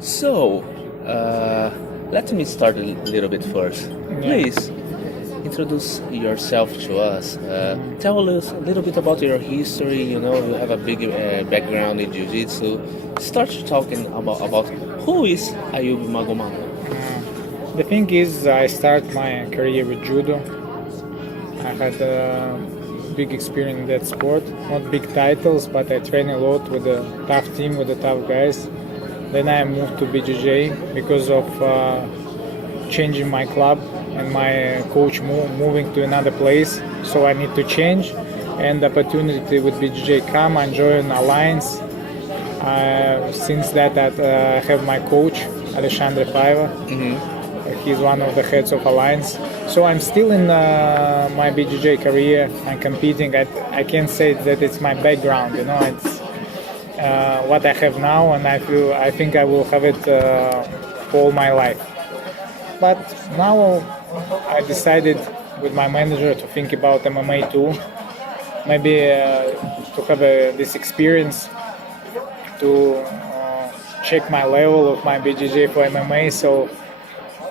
So, let me start a little bit first. Please introduce yourself to us. Tell us a little bit about your history. You have a big background in Jiu Jitsu. Start talking about who is Ayub Magomadov. The thing is, I start my career with judo. I had a big experience in that sport. Not big titles, but I train a lot with a tough team, with the tough guys. Then I moved to BJJ because of changing my club and my coach moving to another place. So I need to change. And the opportunity with BJJ come and join Alliance. Since that, I have my coach, Alexandre Paiva. He's one of the heads of Alliance. So I'm still in my BJJ career. I'm competing. I can't say that it's my background. It's what I have now, and I think I will have it all my life. But now I decided with my manager to think about MMA too. Maybe to have this experience to check my level of my BJJ for MMA. So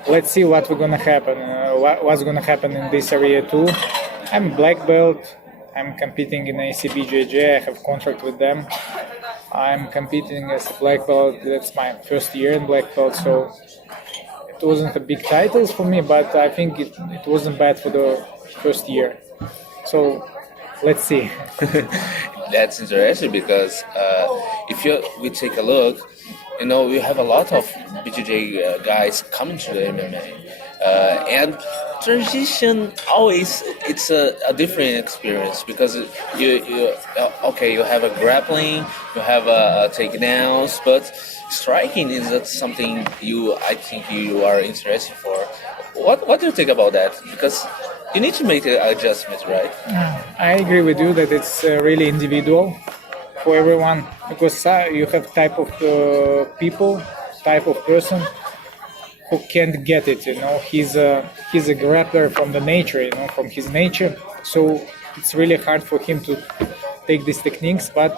let's see what's gonna happen. What's gonna happen in this area too. I'm black belt. I'm competing in ACBJJ. I have contract with them. I'm competing as a black belt. That's my first year in black belt. So it wasn't a big titles for me, but I think it wasn't bad for the first year. So let's see. That's interesting because if we take a look, we have a lot of BJJ guys coming to the MMA, and transition always it's a different experience because you have a grappling, you have a takedowns, but striking is not something I think you are interested for. What do you think about that? Because you need to make an adjustment, right? I agree with you that it's really individual for everyone because you have type of people, type of person who can't get it. He's a grappler from the nature, from his nature. So it's really hard for him to take these techniques. But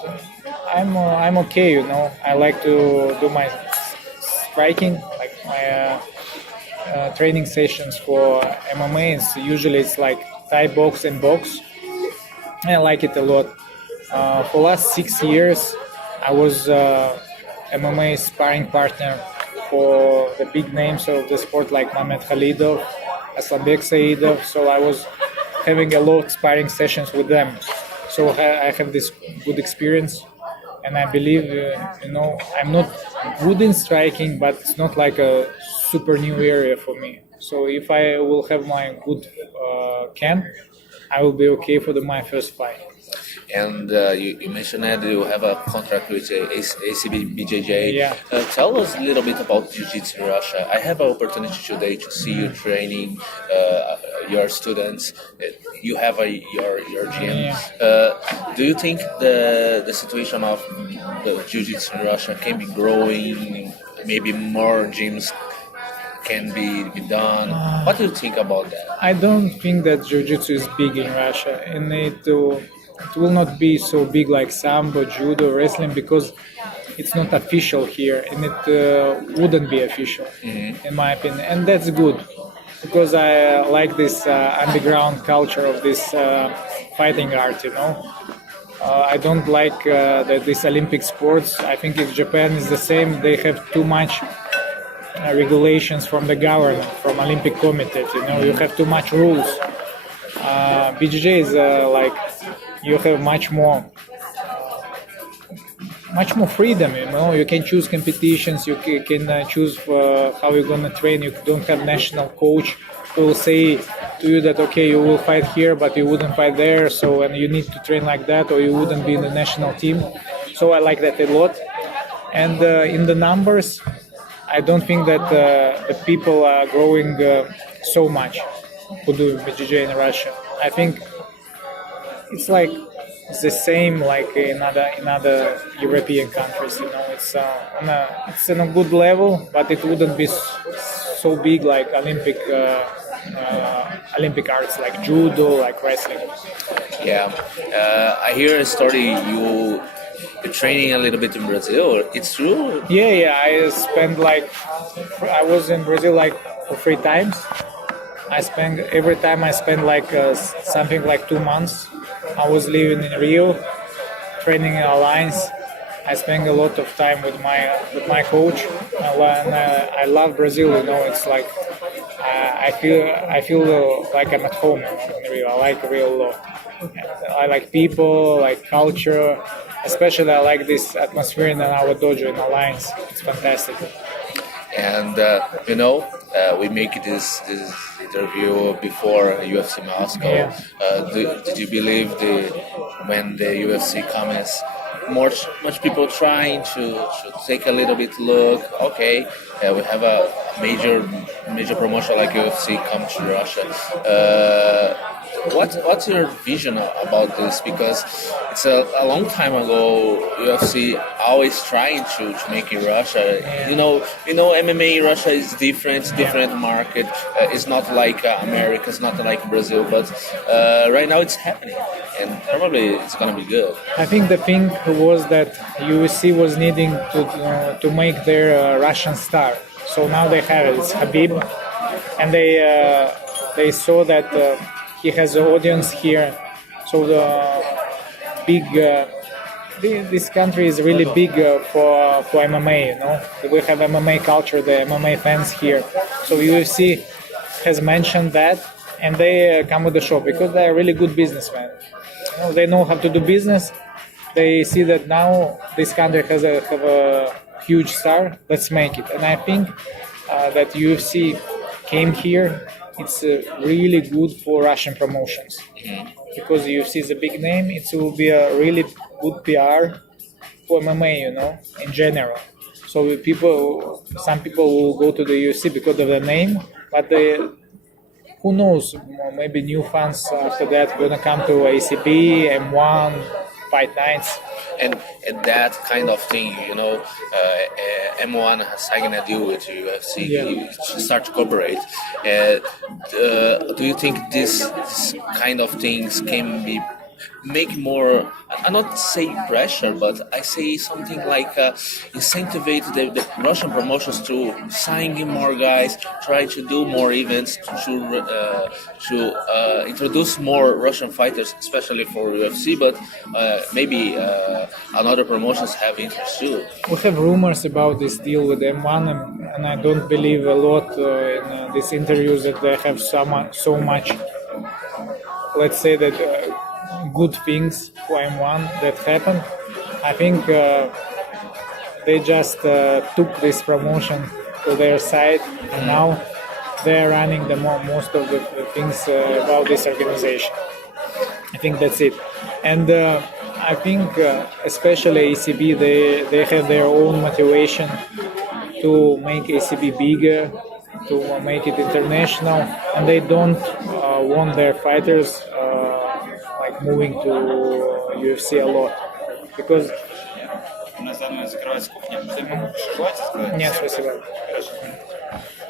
I'm okay. I like to do my striking, like my training sessions for MMA. Usually it's like Thai box and box. I like it a lot. For last 6 years, I was MMA sparring partner for the big names of the sport like Mamed Khalidov, Mamed Khalidov. So I was having a lot of sparring sessions with them. So I have this good experience, and I believe I'm not good in striking, but it's not like a super new area for me. So if I will have my good camp, I will be okay for my first fight. And you mentioned that you have a contract with ACBJJ. Yeah. Tell us a little bit about Jiu Jitsu in Russia. I have an opportunity today to see you training your students. You have your gym. Yeah. Do you think the situation of the Jiu Jitsu in Russia can be growing? Maybe more gyms can be done. What do you think about that? I don't think that Jiu-Jitsu is big in Russia, and it will not be so big like Sambo, Judo, wrestling because it's not official here, and it wouldn't be official, in my opinion, and that's good because I like this underground culture of this fighting art. I don't like this Olympic sports. I think if Japan is the same, they have too much regulations from the government, from Olympic Committee. You have too much rules. BJJ is like you have much more freedom. You can choose competitions. You can choose how you're gonna train. You don't have national coach who will say to you that okay, you will fight here, but you wouldn't fight there. So and you need to train like that, or you wouldn't be in the national team. So I like that a lot. And in the numbers, I don't think that the people are growing so much who do BJJ in Russia. I think it's the same like in other European countries. It's on a good level, but it wouldn't be so big like Olympic arts like judo, like wrestling. Yeah, I hear a story. you're training a little bit in Brazil. It's true. Yeah. I was in Brazil like for 3 times. Every time I spent like something like 2 months. I was living in Rio, training in Alliance. I spent a lot of time with my coach, and I love Brazil. It's like I feel like I'm at home in Rio. I like Rio a lot. I like people, like culture. Especially I like this atmosphere in our dojo in Alliance. It's fantastic. And we make this interview before UFC Moscow. Yeah. Did you believe when the UFC comes, much people trying to take a little bit look? Okay, we have a major promotion like UFC come to Russia. What's your vision about this? Because it's a long time ago. UFC always trying to make in Russia. MMA in Russia is different market. It's not like America. It's not like Brazil. But right now it's happening, and probably it's gonna be good. I think the thing was that UFC was needing to make their Russian star. So now they have it. It's Habib, and they saw that. He has an audience here, so the big. This country is really big for MMA. We have MMA culture, the MMA fans here. So UFC has mentioned that, and they come with the show because they are really good businessmen. They know how to do business. They see that now this country have a huge star. Let's make it, and I think that UFC came here. It's really good for Russian promotions because UFC is a big name. It will be a really good PR for MMA, in general. So some people will go to the UFC because of the name, but who knows? Maybe new fans after that gonna come to ACB, M1, Fight Nights. And that kind of thing, M1 has signed a deal with UFC to start to cooperate. Do you think this kind of things can be make more? I not say pressure, but I say something like incentivize the Russian promotions to sign in more guys, try to do more events, to introduce more Russian fighters, especially for UFC. But maybe another promotions have interest too. We have rumors about this deal with M1, and I don't believe a lot in these interviews that they have so much. Let's say that. Good things for M1 that happened. I think they just took this promotion to their side, and now they're running most of the things about this organization. I think that's it. And I think especially ACB, they have their own motivation to make ACB bigger, to make it international, and they don't want their fighters moving to UFC a lot because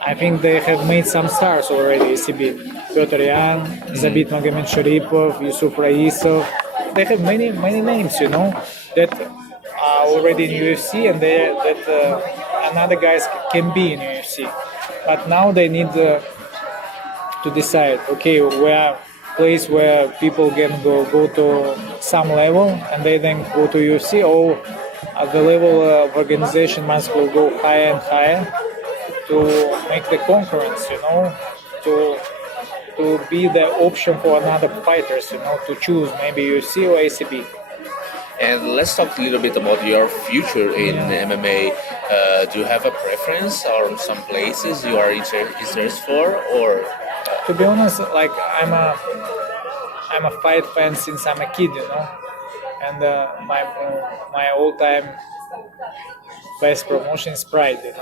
I think they have made some stars already. ACB, Petr Yan, Zabit Magomed Sharipov, Yusuf Raisov. They have many names, that are already in UFC, and that another guys can be in UFC. But now they need to decide. Okay, where place where people can go to some level and they then go to UFC, or the level of organization must go higher and higher to make the concurrence, to be the option for another fighters, to choose maybe UFC or ACB. And let's talk a little bit about your future in MMA. Do you have a preference or some places you are interested for, or? To be honest, like I'm a fight fan since I'm a kid, and my all-time best promotion is Pride,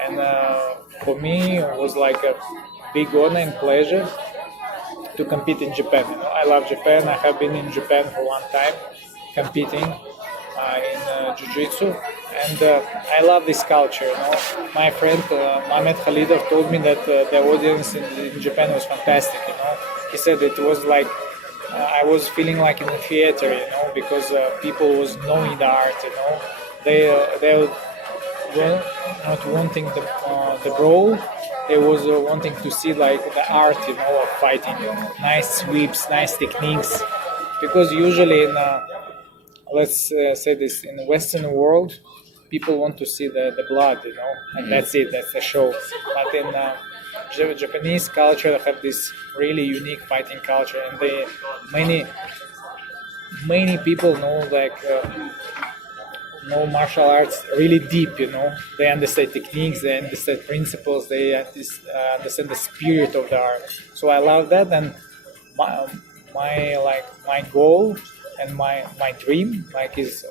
and for me it was like a big honor and pleasure to compete in Japan. I love Japan. I have been in Japan for one time competing in Jiu Jitsu, and I love this culture. My friend Mamed Khalidov told me that the audience in Japan was fantastic. He said it was like I was feeling like in a theater, because people was knowing the art, they were not wanting the brawl. They was wanting to see like the art, of fighting, nice sweeps, nice techniques, because usually in let's say this in the Western world, people want to see the blood, and that's it, that's the show. But in Japanese culture, they have this really unique fighting culture, and many people know know martial arts really deep. They understand techniques, they understand principles, they understand the spirit of the art. So I love that, and my goal and my dream is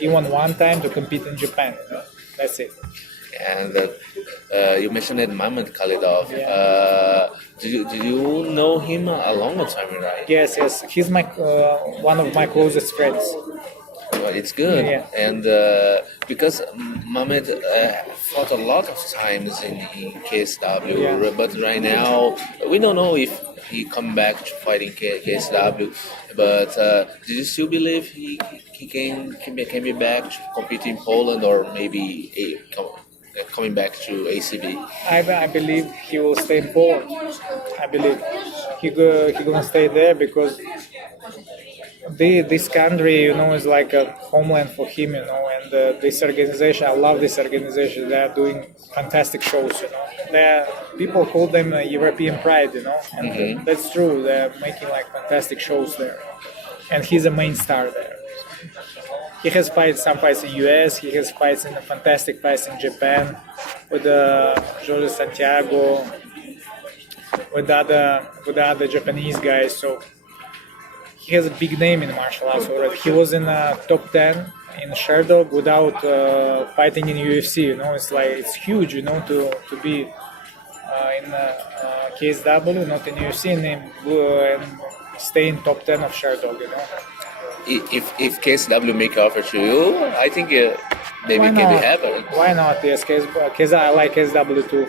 even one time to compete in Japan. That's it. And you mentioned that Mamed Khalidov. Yeah. Do you know him a long time, right? Yes, he's my one of my closest friends. Well, it's good, Yeah. and because Mamed fought a lot of times in KSW, Yeah. but right now we don't know if he come back to fighting KSW. But do you still believe he can be back to compete in Poland, or maybe coming back to ACB? I believe he will stay in Poland. I believe he gonna stay there because this country, is like a homeland for him, and this organization, I love this organization. They are doing fantastic shows, people call them European pride, and that's true. They're making like fantastic shows there, and he's a main star there. He has some fights in US. He has fantastic fights in Japan with Jorge Santiago, with the other Japanese guys. So he has a big name in martial arts already. He was in top 10 in Sherdog without fighting in UFC. It's huge. To be in KSW, not in UFC, and stay in top 10 of Sherdog. If KSW make offer to you, I think maybe Why can not? be happen. Why not? Yes, I like KSW too.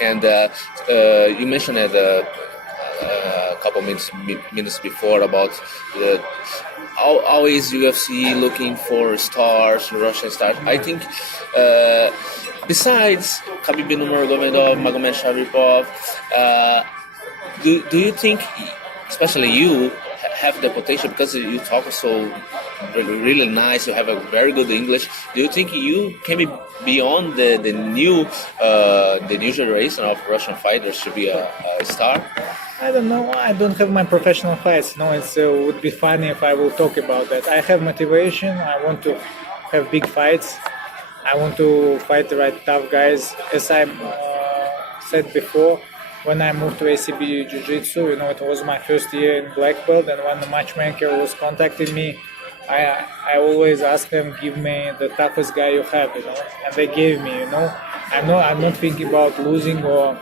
And you mentioned it a couple minutes before about the always UFC looking for stars, Russian stars. I think besides Khabib Nurmagomedov, Magomed Sharipov, do you think, especially you, have the potential, because you talk so really nice, you have a very good English, do you think you can be beyond the new generation of Russian fighters to be a star? I don't know. I don't have my professional fights. No, it would be funny if I will talk about that. I have motivation. I want to have big fights. I want to fight the right tough guys. As I said before, when I moved to ACB Jiu Jitsu, it was my first year in black belt, and when the matchmaker was contacting me, I always asked them, give me the toughest guy you have, and they gave me, I'm not thinking about losing or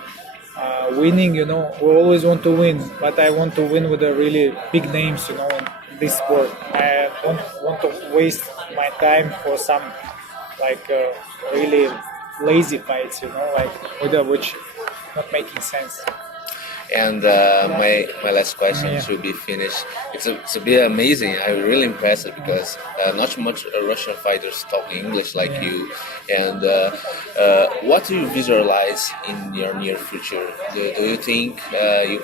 winning, we always want to win, but I want to win with the really big names, in this sport. I don't want to waste my time for some really lazy fights, which not making sense. And my last question should be finished. It's a bit amazing. I'm really impressed because not much Russian fighters talk English like you. And what do you visualize in your near future? Do you think you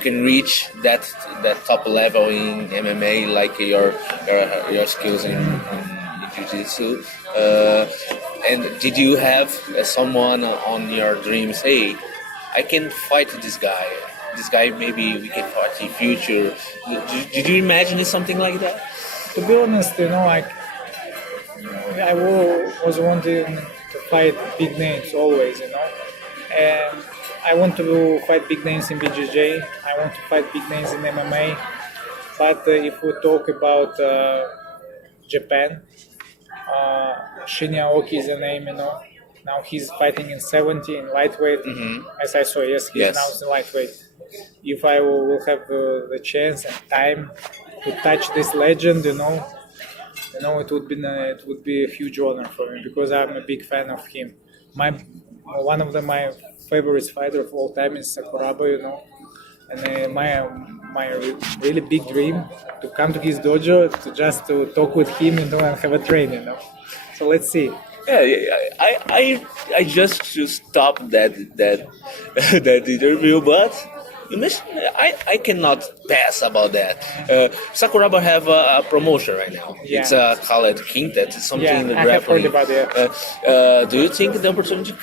can reach that top level in MMA, like your skills in Jiu-Jitsu? And did you have someone on your dreams? Hey, I can fight this guy. This guy, maybe we can fight in future. Did you imagine something like that? To be honest, I was wanting to fight big names always, and I want to fight big names in BJJ. I want to fight big names in MMA. But if we talk about Japan, Shinya Aoki is a name, Now he's fighting in 70 in lightweight. As I saw, he's now in lightweight. If I will have the chance and time to touch this legend, it would be a huge honor for me because I'm a big fan of him. One of my favorite fighters of all time is Sakuraba. and my really big dream to come to his dojo to talk with him, and have a train. So let's see. Yeah, I just to stop that that interview, but you mentioned I cannot pass about that. Sakuraba have a promotion right now. Yeah. It's called Quintet. It's something in the I have heard grappling. about it. Do you think the opportunity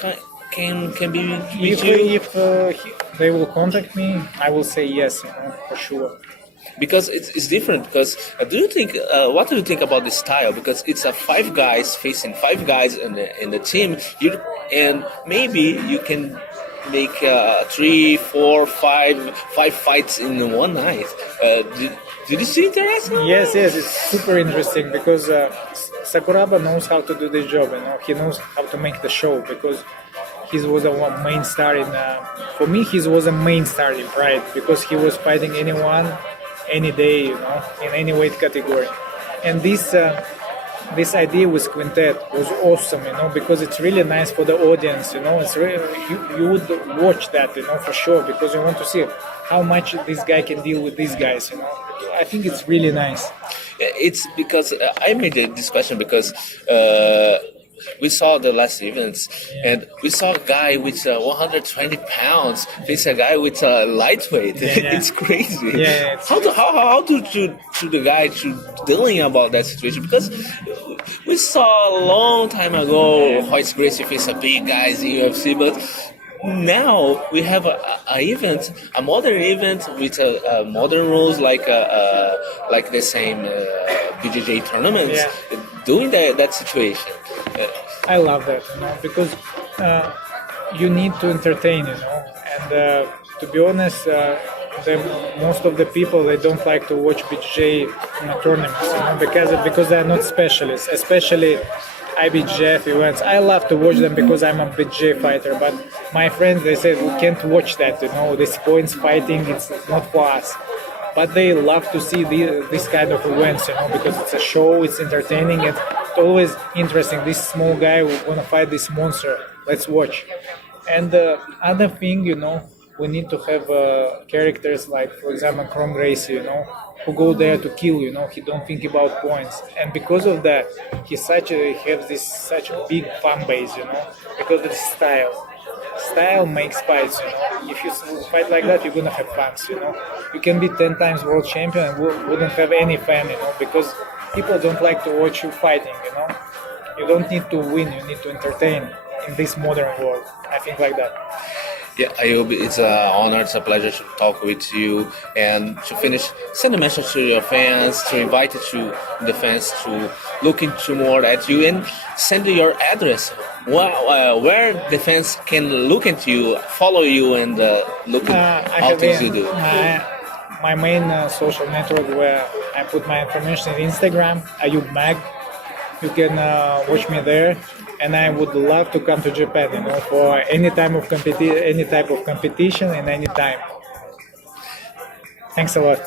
can be with If, you? if they will contact me, I will say yes, for sure. Because it's different. Because do you think what do you think about this style? Because it's a 5 guys facing 5 guys in the team, and maybe you can make 3, 4, 5 fights in one night. Did you see interesting? Yes, it's super interesting because Sakuraba knows how to do this job. He knows how to make the show because he was a main star in. For me, he was a main star in Pride because he was fighting anyone, any day, in any weight category. And this idea with Quintet was awesome, because it's really nice for the audience, It's really, you would watch that, for sure, because you want to see how much this guy can deal with these guys, I think it's really nice. It's because I made this question because we saw the last events and we saw a guy with 120 pounds face a guy with a lightweight. Yeah. It's crazy. Yeah, How do the guy to dealing about that situation? Because we saw a long time ago Royce Gracie face a big guys in UFC, but now we have a modern event with modern rules like the same BJJ tournaments. Yeah. Doing that situation. I love that, because you need to entertain, and to be honest, most of the people they don't like to watch BJJ tournaments, because they're not specialists, especially IBJJF events. I love to watch them because I'm a BJJ fighter, but my friends they say we can't watch that, this points fighting, it's not for us. But they love to see this kind of events, because it's a show, it's entertaining, it's always interesting. This small guy will gonna fight this monster. Let's watch. And the other thing, we need to have characters like, for example, Chrome Gracie, who go there to kill. He don't think about points, and because of that, he has such a big fan base, because of his style. Style makes fights, If you fight like that, you're gonna have fans, You can be 10 times world champion and wouldn't have any fan, because people don't like to watch you fighting, You don't need to win, you need to entertain in this modern world. I think like that. Yeah, Ayub, it's an honor, it's a pleasure to talk with you. And to finish, send a message to your fans, to invite the fans to look into more at you and send your address where the fans can look into you, follow you, and look at all things you do. My main social network where I put my information is Instagram, Ayub Mag. You can watch me there. And I would love to come to Japan, for any type of competition and any time. Thanks a lot.